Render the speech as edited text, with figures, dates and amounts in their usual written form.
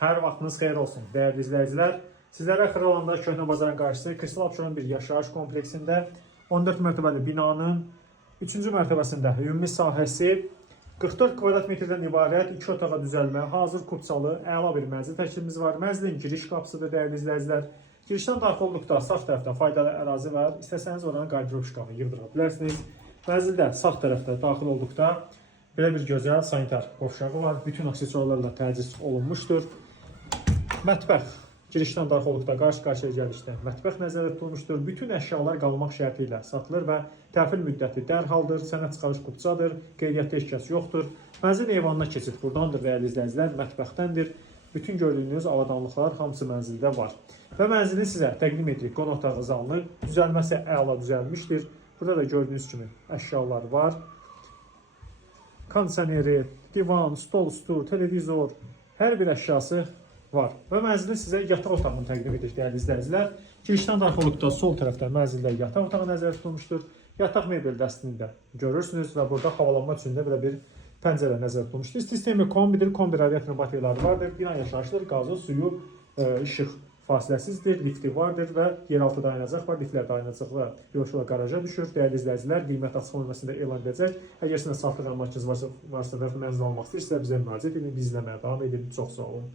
Hər vaxtınız xeyir olsun, dəyərli izləyicilər. Sizlərə Xıralanda Köhnə Bazarın qarşısı Kristal Abşeron bir yaşayış kompleksində 14 mərtəbəli binanın 3-cü mərtəbəsində ümumi sahəsi 44 kvadrat metrdən ibarət 2 otağa düzəlmə, hazır kupçalı, əla bir mənzil təklifimiz var. Mənzilin giriş qapısıdır, dəyərli izləyicilər. Girişdən daxil olduqda sağ tərəfdə faydalı ərazi var. İstəsəniz oradan qardırop şkafı yığdıra bilərsiniz. Mənzildə sağ tərəfdə daxil olduqda belə bir gözəl sanitar qovşağı var. Bütün aksesuarlarla təchiz olunmuşdur. Mətbəx girişdən daxil olduqda qarşı-qarşıya gəlişdə mətbəx nəzərdə tutulmuşdur. Bütün əşyalar qalmaq şərti ilə satılır və təhvil müddəti dərhaldır. Sənəd çıxarış kupçadır. Qeydiyyatda heç kəs yoxdur. Mənzil eyvanına keçid burdandır, dəyərli izləyicilər. Mətbəxdəndir. Bütün gördüyünüz avadanlıqlar hamısı mənzildə var. Və mənzili sizə təqdim edirik. Qonaq otağı zalını. Düzəlməsi əla düzəlmişdir. Burada da gördüyünüz kimi əşyalar var. Kondisioneri, divan, stol, stul, televizor, hər bir əşyası var. Və mənzilin sizə yataq otağını təqdim edirik, dəyərli izləyicilər. Girişdən daxil olduqda sol tərəfdə mənzildə yataq otağı nəzərdə tutulmuşdur. Yataq mebel dəstini də görürsünüz və burada havalanma üçün də belə bir pəncərə nəzərdə tutulmuşdur. Sistemi kombidir, kombi radiator bateriyaları vardır. Bina yaşayışdır, qazı, suyu, işıq fasiləsizdir, lifti vardır və yeraltı dayanacaq var. Liftlər dayanacaqla yolçular qaraja düşür. Dəyərli izləyicilər, qiymət açıqlama bölməsində elan edəcək. Əgər sizin satılıq əmlakınız varsa və mənzil almaq istəyirsə bizə müraciət edin, biz izləməyə davam edin. Çox sağ olun.